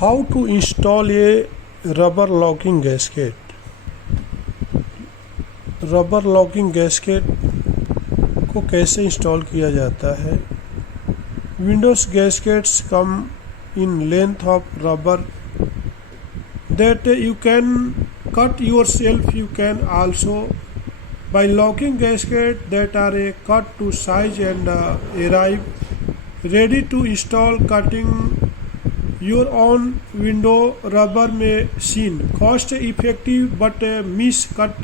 How to install a rubber locking gasket? Rubber locking gasket को कैसे install किया जाता है? Windows gaskets come in length of rubber that you can cut yourself. You can also by locking gasket that are cut to size and arrive ready to install. Cutting your own window rubber machine cost effective but miscut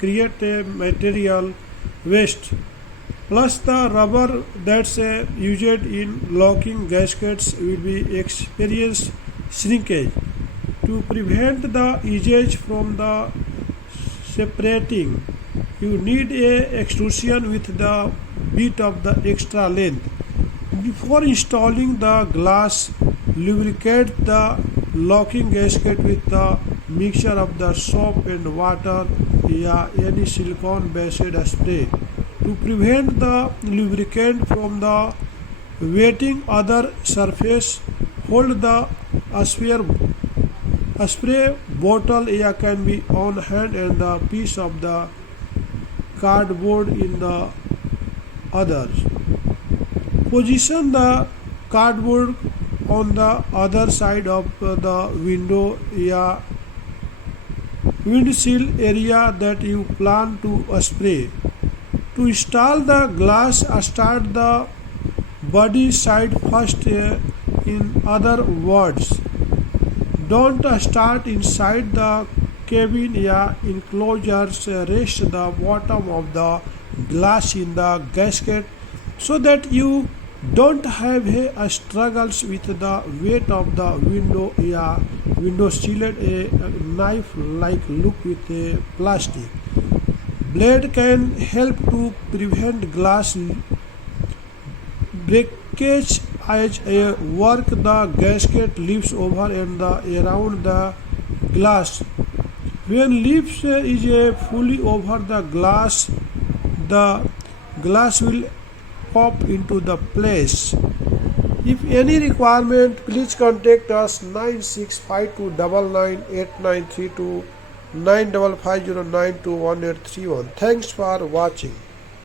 create material waste, plus the rubber that's used in locking gaskets will be experience shrinkage. To prevent the edges from the separating, you need a extrusion with the bit of the extra length. Before installing the glass, lubricate the locking gasket with the mixture of the soap and water or any silicone based spray. To prevent the lubricant from the wetting other surface, hold the spray bottle can be on hand and the piece of the cardboard in the other. Position the cardboard on the other side of the window windshield area that you plan to spray. To install the glass, start the body side first. In other words, don't start inside the cabin enclosures. Rest the bottom of the glass in the gasket so that you don't have struggles with the weight of the window shielded. A knife like look with a plastic blade can help to prevent glass breakage as a work. The gasket leaves over and around the glass. When leaves is fully over the glass will pop into the place. If any requirement, please contact us 9652998932 955092181. Thanks for watching.